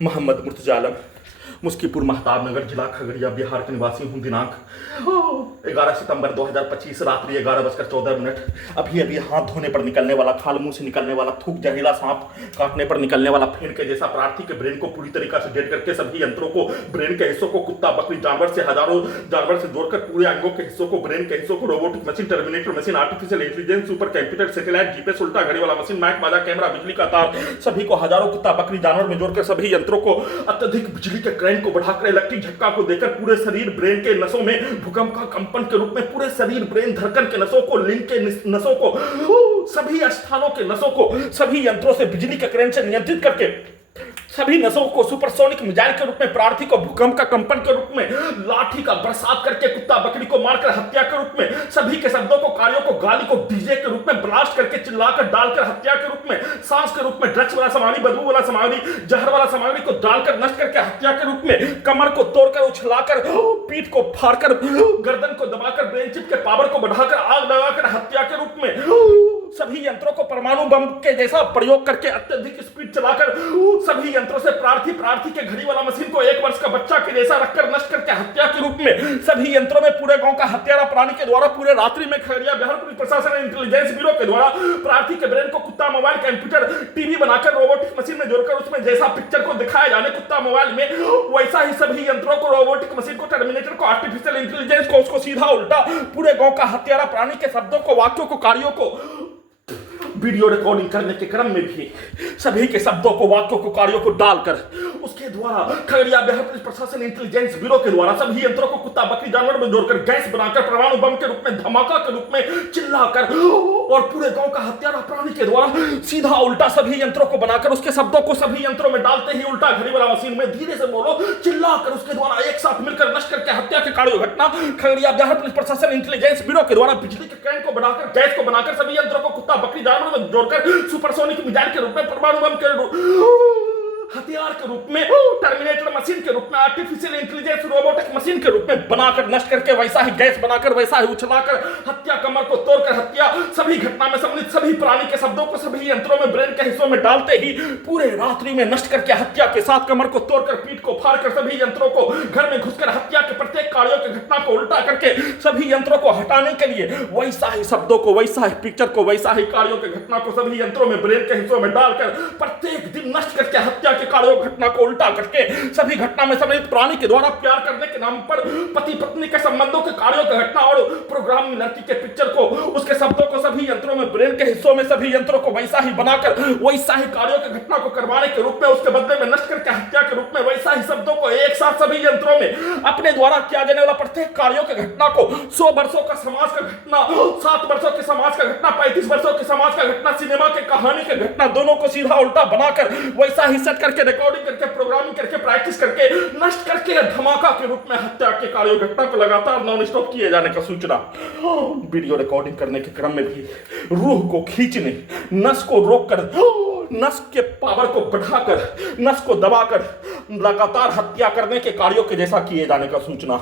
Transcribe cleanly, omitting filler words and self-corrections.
मोहम्मद मुर्तजा आलम, मुस्कीपुर महताब नगर, जिला खगड़िया, बिहार का निवासी हूँ। दिनांक 11 सितंबर 2025 रात्रि 11:14। अभी अभी हाथ धोने पर निकलने वाला, खाल मुंह से निकलने वाला थूक, जहरीला सांप काटने पर निकलने वाला फेंड के जैसा प्रार्थी के ब्रेन को पूरी तरीका से डेड करके सभी यंत्रों को, ब्रेन के हिस्सों को, कुत्ता बकरी जानवर से, हजारों जानवर से जोड़कर पूरे अंगों के हिस्सों को, ब्रेन के हिस्सों को, robotic machine, terminator machine, artificial intelligence, super computer, satellite, GPS, उल्टा घड़ी वाला मशीन, माइक, बाजा, कैमरा, बिजली का तार, सभी को हजारों कुत्ता बकरी जानवर में जोड़कर सभी यंत्रों को अत्यधिक बिजली के करंट को बढ़ाकर इलेक्ट्रिक झटका को देकर पूरे शरीर ब्रेन के नसों में भूकंप का कंपन के रूप में, पूरे शरीर ब्रेन धड़कन के नसों को, लिंक के नसों को, सभी स्थानों के नसों को सभी यंत्रों से बिजली के करंट से नियंत्रित करके सभी नसों को सुपरसोनिक मिसाइल के रूप में, प्रार्थी को भूकंप का कंपन के रूप में, लाठी का बरसात करके कुत्ता बकरी को मारकर हत्या के रूप में, सभी के शब्दों को, कार्यों को, गाली को डीजे के रूप में ब्लास्ट करके चिल्लाकर डालकर हत्या के रूप में, सांस के रूप में ड्रग्स वाला सामग्री, बदबू वाला सामग्री, जहर वाला सामग्री को डालकर नष्ट करके हत्या के रूप में, कमर को तोड़कर उछलाकर, पीठ को फाड़कर, गर्दन को दबाकर, ब्रेन चिप के पावर को बढ़ाकर आग लगाकर हत्या के रूप में, सभी यंत्रों को परमाणु बम के जैसा प्रयोग करके अत्यधिक स्पीड चलाकर सभी यंत्रों से प्रार्थी के घड़ी वाला मशीन को 1 वर्ष का बच्चा के जैसा रखकर नष्ट करके हत्या के रूप में, सभी यंत्रों में पूरे गांव का हत्यारा प्राणी के द्वारा पूरे रात्रि में खगड़िया बिहार पुलिस प्रशासन इंटेलिजेंस ब्यूरो के द्वारा प्रार्थी के ब्रेन को कुत्ता मोबाइल, कंप्यूटर, टीवी बनाकर रोबोटिक मशीन में जोड़कर उसमें जैसा पिक्चर को दिखाया जाने कुत्ता मोबाइल में, वैसा ही सभी यंत्रों को, रोबोटिक मशीन को, टर्मिनेटर को, आर्टिफिशियल इंटेलिजेंस को, उसको सीधा उल्टा पूरे गांव का हत्यारा प्राणी के शब्दों को, वाक्यों को, कार्यों को वीडियो रिकॉर्डिंग करने के क्रम में भी सभी के शब्दों को, वाक्यों को, कार्यों को डालकर उसके द्वारा खगड़िया बिहार पुलिस प्रशासन इंटेलिजेंस ब्यूरो के द्वारा सभी यंत्रों को कुत्ता बकरी जानवर में जोड़कर गैस बनाकर परमाणु बम के रूप में, धमाका के रूप में चिल्लाकर और पूरे गांव का हत्यारा प्राणी के द्वारा सीधा उल्टा सभी यंत्रों को बनाकर उसके शब्दों को सभी यंत्रों में डालते ही उल्टा घड़ी वाला मशीन में धीरे से बोलो, चिल्लाकर उसके द्वारा एक साथ मिलकर नष्ट करके हत्या के कार्य घटना खगड़िया बिहार पुलिस प्रशासन इंटेलिजेंस ब्यूरो के द्वारा बिजली के करंट को बढ़ाकर, गैस को बनाकर सभी यंत्रों को कुत्ता बकरी जानवर में जोड़कर सुपरसोनिक मिसाइल के रूप में, परमाणु बम के हथियार के रूप में, टर्मिनेटर मशीन के रूप में, आर्टिफिशियल इंटेलिजेंस रोबोटिक मशीन के रूप में बनाकर नष्ट करके, वैसा ही गैस बनाकर, वैसा ही उछलाकर हत्या, कमर को तोड़कर हत्या, सभी घटना में सम्मिलित सभी प्राणी के शब्दों को सभी यंत्रों में, ब्रेन के हिस्सों में डालते ही पूरे रात्रि में नष्ट करके हत्या के साथ, कमर को तोड़कर, पीठ को फाड़कर सभी यंत्रों को घर में घुसकर हत्या के प्रत्येक कार्यों की घटना को उल्टा करके सभी यंत्रों को हटाने के लिए वैसा ही शब्दों को, वैसा ही पिक्चर को, वैसा ही कार्यों की घटना को सभी यंत्रों में, ब्रेन के हिस्सों में डालकर प्रत्येक दिन नष्ट करके हत्या के कार्यों घटना को उल्टा करके सभी घटना में सम्मिलित प्राणी के द्वारा प्यार करने के नाम पर पति पत्नी के संबंधों के कार्यों की घटना और प्रोग्राम में लड़की के पिक्चर को, उसके शब्दों को सभी यंत्रों में, ब्रेन के हिस्सों में सभी यंत्रों को वैसा ही बनाकर वैसा ही कार्यों की घटना को करवाने के रूप में, उसके बदले में नष्ट करके हत्या के रूप में, वैसा ही शब्दों को एक साथ सभी यंत्रों में अपने द्वारा किया जाने वाला प्रत्येक कार्यों की घटना को, 100 वर्षों का समाज का घटना, 7 वर्षों के समाज का घटना, 35 वर्षों के समाज का घटना, सिनेमा के कहानी की घटना, दोनों को सीधा उल्टा बनाकर वैसा ही सेट करके, रिकॉर्डिंग करके, प्रोग्रामिंग करके, प्रैक्टिस करके, नष्ट करके धमाका के रूप में हत्या के कार्यों घटना को लगातार नॉन स्टॉप किए जाने का सूचना। वीडियो रिकॉर्डिंग करने के क्रम में भी रूह को खींचने, नस को रोककर, नस के पावर को बढ़ाकर, नस को दबाकर लगातार हत्या करने के कार्यों के जैसा किए जाने का सूचना।